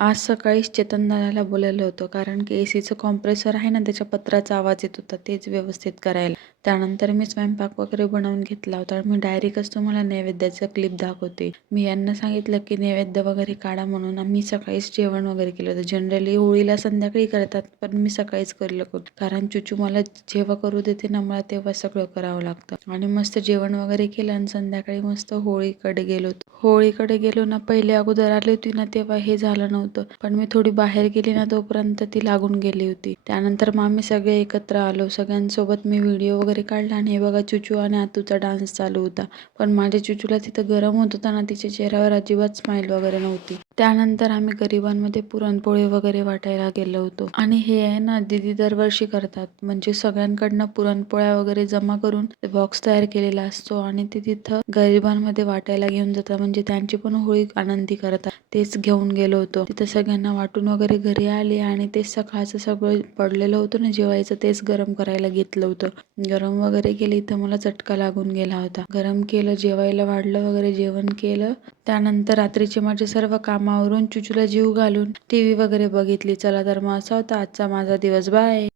आज सकाळीच चेतन दादाला बोलावलं होतं, कारण की एसीचं कॉम्प्रेसर आहे ना, त्याच्या पत्राचा आवाज येत होता, तेच व्यवस्थित करायला. त्यानंतर मी स्वयंपाक वगैरे बनवून घेतला होता. मी डायरेक्टच तुम्हाला नैवेद्याचं क्लिप दाखवते. मी यांना सांगितलं की नैवेद्य वगैरे काढा म्हणून. आम्ही सकाळीच जेवण वगैरे केलं होतं. जनरली होळीला संध्याकाळी करतात, पण मी सकाळीच केलं होतं. कारण चुचू मला जेव्हा करू देते ना, मला तेव्हा सगळं करावं लागतं. आणि मस्त जेवण वगैरे केलं आणि संध्याकाळी मस्त होळीकडे गेलो. होळीकडे गेलो ना, पहिले अगोदर आली होती ना, तेव्हा हे झालं नव्हतं. पण मी थोडी बाहेर गेली ना, तोपर्यंत ती लागून गेली होती. त्यानंतर मग आम्ही सगळे एकत्र आलो. सगळ्यांसोबत मी व्हिडिओ वगैरे काढला आणि हे बघा चुचू आणि आतूचा डान्स चालू होता. पण माझ्या चुचूला तिथं गरम होत होता ना, तिच्या चेहऱ्यावर अजिबात स्माईल वगैरे नव्हती. त्यानंतर आम्ही गरिबांमध्ये पुरणपोळी वगैरे वाटायला गेलो होतो. आणि हे आहे ना, दीदी दरवर्षी करतात. म्हणजे सगळ्यांकडनं पुरणपोळ्या वगैरे जमा करून बॉक्स तयार केलेला असतो आणि ते तिथं गरिबांमध्ये वाटायला घेऊन जातात. म्हणजे त्यांची पण होळी आनंदी करतात. तेच घेऊन गेलो होतो. तिथं सगळ्यांना वाटून वगैरे घरी आले आणि तेच सकाळचं सगळं पडलेलं होतं ना जेवायचं, तेच गरम करायला घेतलं होतं. गरम वगैरे केलं, इथं मला चटका लागून गेला होता. गरम केलं, जेवायला वाढलं वगैरे, जेवण केलं. त्यानंतर रात्रीचे माझे सर्व कामावरून चुचूला जीव घालून टीव्ही वगैरे बघितली. चला तर मग असा होता आजचा माझा दिवस. बाय.